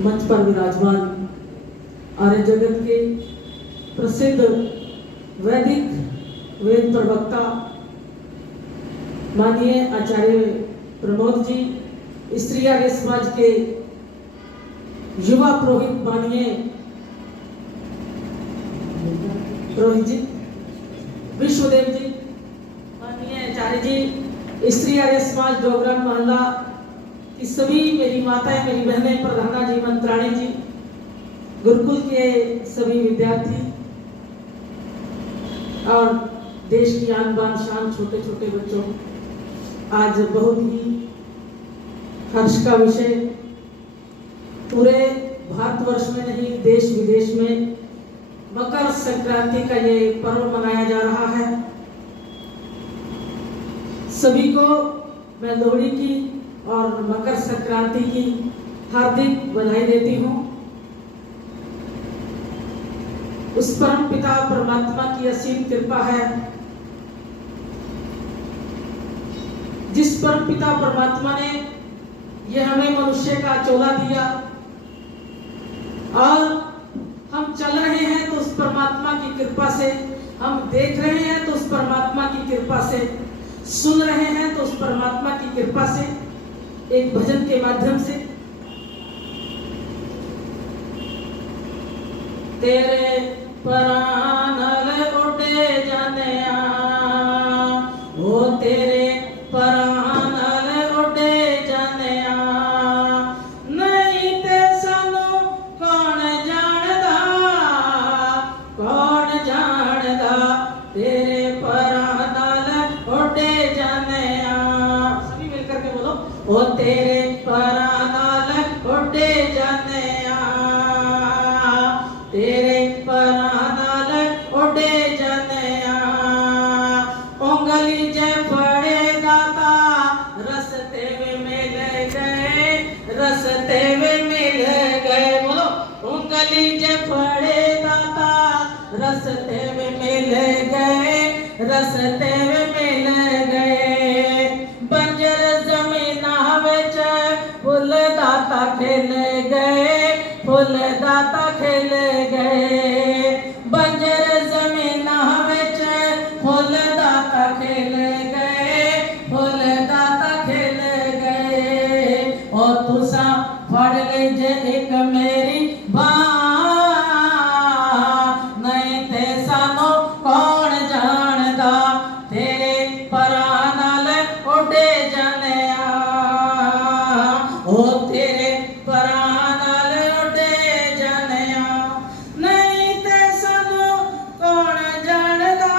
मंच पर विराजमान आर्य जगत के प्रसिद्ध वैदिक वेद प्रवक्ता माननीय आचार्य प्रमोद जी, स्त्री आर्य समाज के युवा पुरोहित माननीय पुरोहित जी विश्वदेव जी, माननीय आचार्य जी, स्त्री आर्य समाज डोगरा मोहल्ला की सभी मेरी माताएं, मेरी बहनें, प्रधाना जी, मंत्राणी जी, गुरुकुल के सभी विद्यार्थी और देश की आन बान शान छोटे छोटे बच्चों, आज बहुत ही हर्ष का विषय पूरे भारतवर्ष में नहीं, देश विदेश में मकर संक्रांति का ये पर्व मनाया जा रहा है। सभी को मैं लोहड़ी की और मकर संक्रांति की हार्दिक बधाई देती हूँ। उस परम पिता परमात्मा की असीम कृपा है, जिस परम पिता परमात्मा ने ये हमें मनुष्य का चोला दिया और हम चल रहे हैं तो उस परमात्मा की कृपा से, हम देख रहे हैं तो उस परमात्मा की कृपा से, सुन रहे हैं तो उस परमात्मा की कृपा से, एक भजन के माध्यम से। तेरे परानल उड़े जाने ओ तेरे परानल उड़े जाने नहीं ते सानू कौन जानदा तेरे परानल उड़े जाने। सभी मिलकर के बोलो, ओ तेरे परानल उड़े जाने तेरे परानल उड़े जाने। उंगली जे फड़े दाता रस्ते में मिल गए, रस्ते में मिल गए। बोलो, उंगली जे फड़े दाता रस्ते में मिल गए, रस्ते में मिल गए। बंजर जमीन विच फुल दाता खेल गए, फुल दाता खेल गए। बंजर जमीन विच फुल दाता खेल गए, फुल दाता खेल गए। और तुसा फड़ ले जे एक मेरी बांह, नहीं ते सानू कौन जानदा तेरे परानल उड़े जाने ओ तेरे परानल उड़े जाने नहीं ते सानू कौन जानदा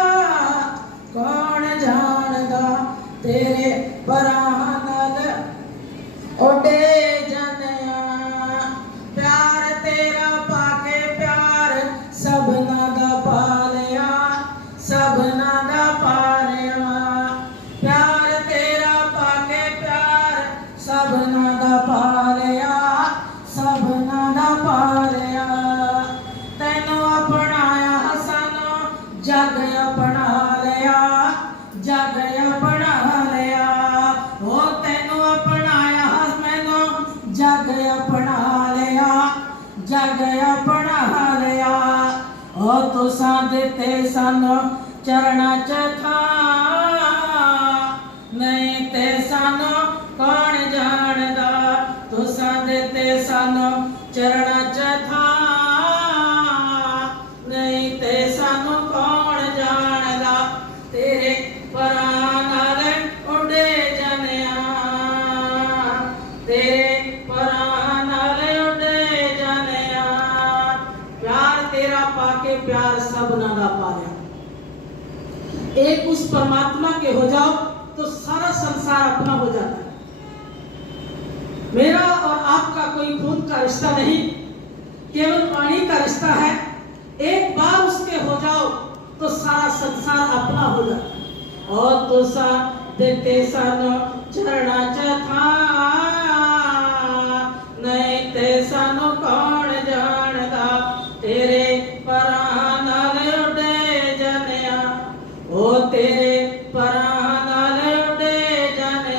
तेरे परानल उड़े जाने। प्यार तेरा पाके प्यार सबना दा पालिया, सबना दा पालिया। प्यार तेरा पाके प्यार सबना दा पालिया, सबना दा पालिया। तैनू अपनाया सानू जग अपना लिया, जग अपना लिया। ओ तैनू अपनाया मैनू जग अपना लिया, जग अपना लिया। ओ तुसां दिते सानू चरणां च थां, नहीं ते सानू कौन जानदा तुसां दिते सानू चरणां च थां, नहीं ते सानू कौन जानदा तेरे परानल उड़े जाने तेरे परानल उड़े जाने। प्यार तेरा पाके प्यार सबना दा पालिया। एक उस परमात्मा के हो जाओ तो सारा संसार अपना हो जाता है। मेरा और आपका कोई खून का रिश्ता नहीं, केवल पानी का रिश्ता है। एक बार उसके हो जाओ तो सारा संसार अपना हो जाता है। और तुसा देते सानू चरणां च थां, नहीं ते सानू कौन जानदा तेरे परानल उड़े जाने ओ तेरे परानल उड़े जाने।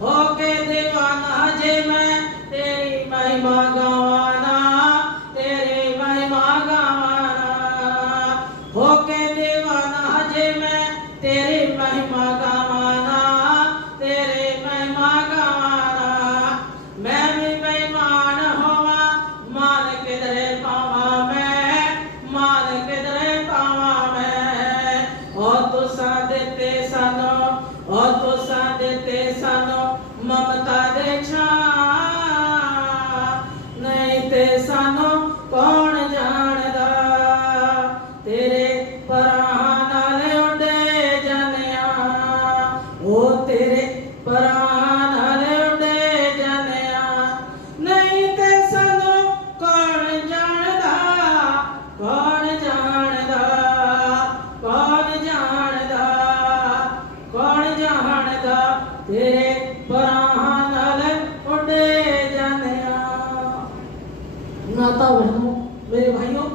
हो के दीवाना जे मैं तेरी महिमा गावाना, तेरी महिमा गावाना, होके दीवाना जे मैं तेरी महिमा गावाना, तेरी महिमा गावाना। मैं भी बेईमान होवा मान किधरे पावा मैं, मान किधरे पावा मैं। और तुसा देते सानो, और तुसा देते सानो ममता दे छा, नहीं ते सानो कौन जानदा, तेरे परान नाले उड़े जानिया, ओ तेरे परान नाले उड़े जानिया। नहीं ते सानो कौन जानदा, कौन जानदा, कौन जानदा, कौन जानदा, तेरे परान नाले उड़े जानिया। माता बहनों, मेरे भाइयों,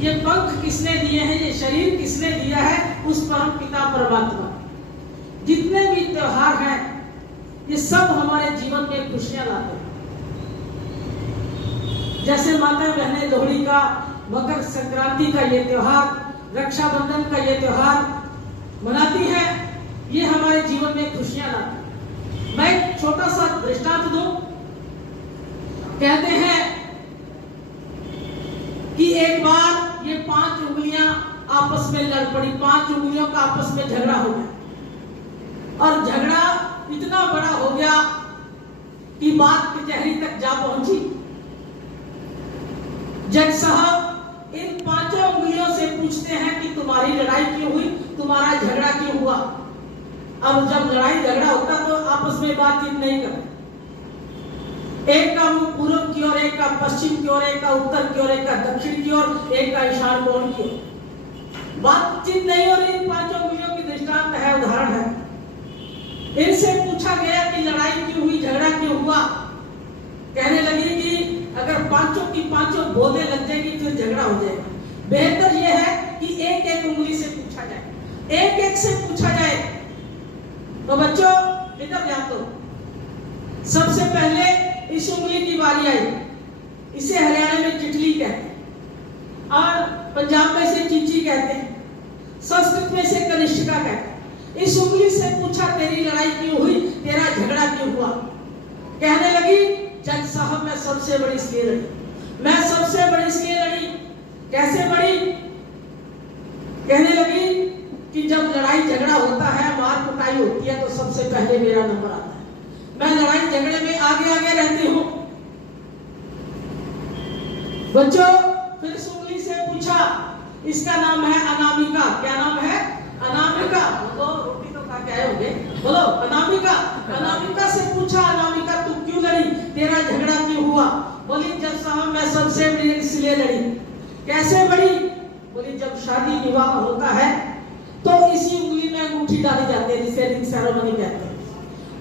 ये पंख किसने दिए हैं, ये शरीर किसने दिया है? उस परम पिता परमात्मा। जितने भी त्योहार हैं ये सब हमारे जीवन में खुशियां लाते हैं। जैसे माता बहनें लोहड़ी का, मकर संक्रांति का ये त्योहार, रक्षाबंधन का ये त्योहार मनाती है, ये हमारे जीवन में खुशियां लाते हैं। मैं एक छोटा सा दृष्टांत दूं। कहते हैं कि एक बार ये 5 उंगलियां आपस में लड़ पड़ी, 5 उंगलियों का आपस में झगड़ा हो गया, और झगड़ा इतना बड़ा हो गया कि बात कचहरी तक जा पहुंची। जज साहब इन 5 उंगलियों से पूछते हैं कि तुम्हारी लड़ाई क्यों हुई, तुम्हारा झगड़ा क्यों हुआ। अब जब लड़ाई झगड़ा होता तो आपस में बातचीत नहीं करते, एक का मुंह पूर्व की ओर, एक का पश्चिम की ओर, एक का उत्तर की ओर, एक का दक्षिण की ओर, एक का ईशान कोण की ओर, बातचीत नहीं हो रही। 5 उंगलियों की दृष्टांत है, उदाहरण है। इनसे पूछा गया कि लड़ाई क्यों हुई, झगड़ा क्यों हुआ। कहने लगी कि अगर 5 की 5 बोले लग जाएगी फिर झगड़ा हो जाएगा, बेहतर यह है कि एक एक उंगली से पूछा जाए, एक एक से पूछा जाए। तो बच्चों इधर ध्यान दो। सबसे पहले इस उंगली की बारी आई, इसे हरियाणा में चिटली कहते हैं और पंजाब में इसे चींची कहते हैं, संस्कृत में इसे कनिष्ठिका कहते हैं। इस उंगली से पूछा तेरी लड़ाई क्यों हुई, तेरा झगड़ा क्यों हुआ। कहने लगी जज साहब मैं सबसे बड़ी इसलिए लड़ी, मैं सबसे बड़ी इसलिए लड़ी। कैसे बड़ी? कहने लगी कि जब लड़ाई झगड़ा होता है, मार कुटाई होती है, तो सबसे पहले मेरा नंबर आता है। मैं लड़ाई झगड़े में आगे आगे रहती हूँ। बच्चों फिर इस उंगली से पूछा, इसका नाम है अनामिका। क्या नाम है? अनामिका। बोलो, रोटी तो खा के आए होंगे, बोलो अनामिका। अनामिका से पूछा, अनामिका तू क्यों लड़ी, तेरा झगड़ा क्यों हुआ। बोली जज साहब मैं सबसे बड़ी इसलिए लड़ी। कैसे बड़ी? बोली जब शादी विवाह होता है तो इसी उंगली में अंगूठी डाली जाती है, जिसे रिंग सेरेमनी कहते हैं।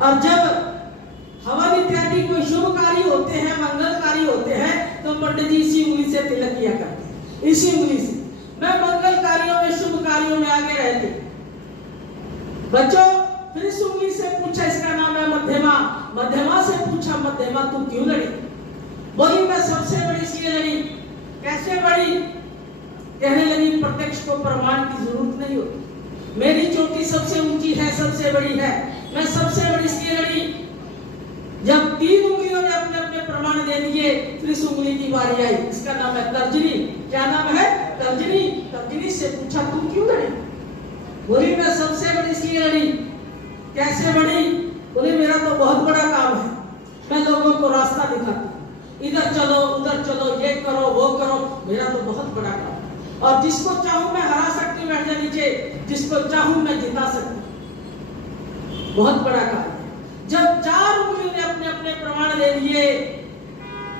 और जब हवन इत्यादि कोई शुभ कार्य होते हैं, मंगल कार्य होते हैं, तो पंडित जी इसी उंगली से तिलक किया करते हैं, इसी उंगली से। मैं मंगल कार्यों में, शुभ कार्यों में आगे रहती। बच्चों फिर इस उंगली से पूछा, इसका नाम है मध्यमा। मध्यमा से पूछा, मध्यमा तू क्यों लड़ी। बोली मैं सबसे बड़ी इसलिए लड़ी। कैसे बड़ी? कहने लगी प्रत्यक्ष को प्रमाण की जरूरत नहीं होती, मेरी चोटी सबसे ऊंची है, सबसे बड़ी है, मैं सबसे बड़ी इसलिए लड़ी। जब 3 उंगलियों ने अपने अपने प्रमाण दे दिए, फिर इस उंगली की बारी आई, इसका नाम है तर्जनी। क्या नाम है? तर्जनी। तर्जनी से पूछा तू क्यों लड़ी। बोली मैं सबसे बड़ी इसलिए लड़ी। कैसे बड़ी? बोली मेरा तो बहुत बड़ा काम है, मैं लोगों को रास्ता दिखाती हूँ, इधर चलो उधर चलो, ये करो वो करो, मेरा तो बहुत बड़ा काम है। और जिसको चाहूं मैं हरा सकती हूँ, बैठ जा नीचे, जिसको चाहूं मैं जिता सकती हूँ, बहुत बड़ा काम है। जब 4 उंगलियों ने अपने अपने प्रमाण दे दिए,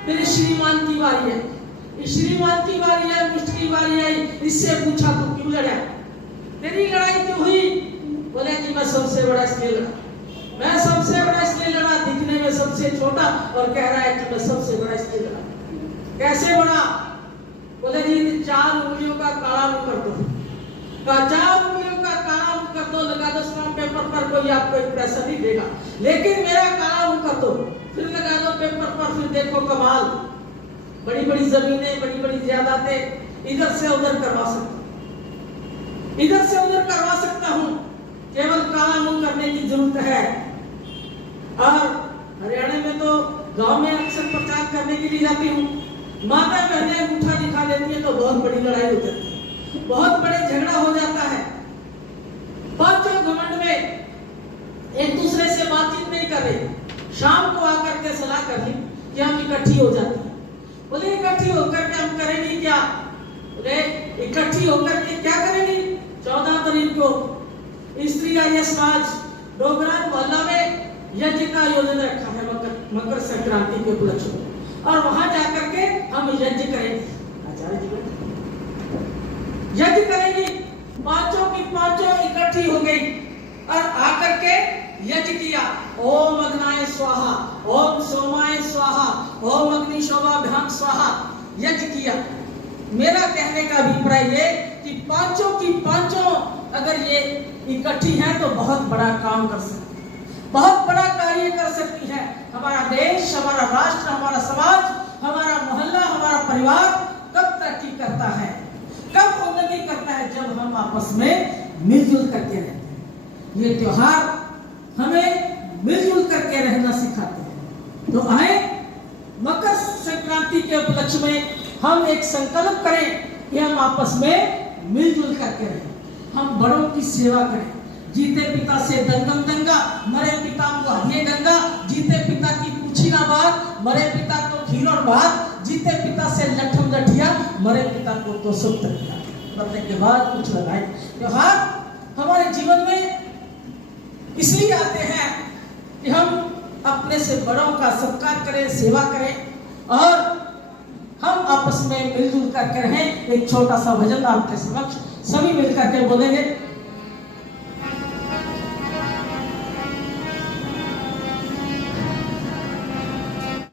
फिर श्रीमान की बारी है। श्रीमान की बारी आई, मुष्ट की बारी आई। इससे पूछा तू क्यों लड़ा, तेरी लड़ाई क्यों हुई। बोले जी मैं सबसे बड़ा इसलिए लड़ा, मैं सबसे बड़ा इसलिए लड़ा, दिखने में सबसे छोटा, और कह रहा है कि मैं सबसे बड़ा इसलिए लड़ा। कैसे बड़ा? बोले जी 4 उंगलियों का काला मुंह कर दो, 4 उंगलियों का काला मुंह कर दो, लगा दो स्टाम्प पेपर पर, कोई आपको एक पैसा नहीं देगा, लेकिन मेरा काला मुंह कर दो, फिर लगा दो पेपर पर, फिर देखो कमाल, बड़ी बड़ी जमीनें, बड़ी बड़ी जायदादें इधर से उधर करवा सकता हूं, इधर से उधर करवा सकता हूं, केवल काला मुंह करने की जरूरत है। और हरियाणा में तो गांव में अक्सर प्रचार करने के लिए जाती हूँ, माता बहनें अंगूठा दिखा देती है तो बहुत बड़ी लड़ाई हो जाती है, बहुत बड़े झगड़ा हो जाता है। पांचों घमंड में एक दूसरे से बातचीत नहीं कर रहे, शाम को आकर के सलाह कर ली कि हम इकट्ठी हो जाते हैं। बोले इकट्ठी होकर के हम करेंगे क्या? बोले इकट्ठी होकर के क्या करेंगे? 14 तारीख को स्त्री आर्य समाज डोगरान मोहल्ला में यज्ञ का आयोजन रखा है मकर संक्रांति के उपलक्ष्य में, और वहां जाकर के हम यज्ञ करेंगे। आचार्य जी यज्ञ करेंगे। पांचों की पांचों इकट्ठी हो गई और आकर के यज्ञ किया। ओम अग्नाय स्वाहा, ओम सोमाय स्वाहा, ओम अग्नि शोभाभ्याम स्वाहा, यज्ञ किया। मेरा कहने का अभिप्राय ये कि पांचों की पांचों अगर ये इकट्ठी हैं तो बहुत बड़ा काम कर सकती है, बहुत बड़ा कार्य कर सकती है। हमारा देश, हमारा राष्ट्र, हमारा समाज, हमारा मोहल्ला, हमारा परिवार कब तरक्की करता है, कब उन्नति करता है? जब हम आपस में मिलजुल करके रहते हैं। ये त्योहार हमें मिलजुल करके रहना सिखाते हैं। तो आए मकर संक्रांति के उपलक्ष्य में हम एक संकल्प करें कि हम आपस में मिलजुल करके रहें, हम बड़ों की सेवा करें। जीते पिता से दंगम दंगा, मरे पिता को हदिये गंगा। जीते पिता की पूछी ना बात, मरे पिता को खीर और भात। जीते पिता से लठम लठिया, मरे पिता को तो सुख तकिया। मरने के बाद कुछ लगाए। त्योहार हमारे जीवन में इसलिए आते हैं कि हम अपने से बड़ों का सत्कार करें, सेवा करें और हम आपस में मिलजुल करके रहें। एक छोटा सा भजन आपके समक्ष सभी मिलकर के बोलेंगे।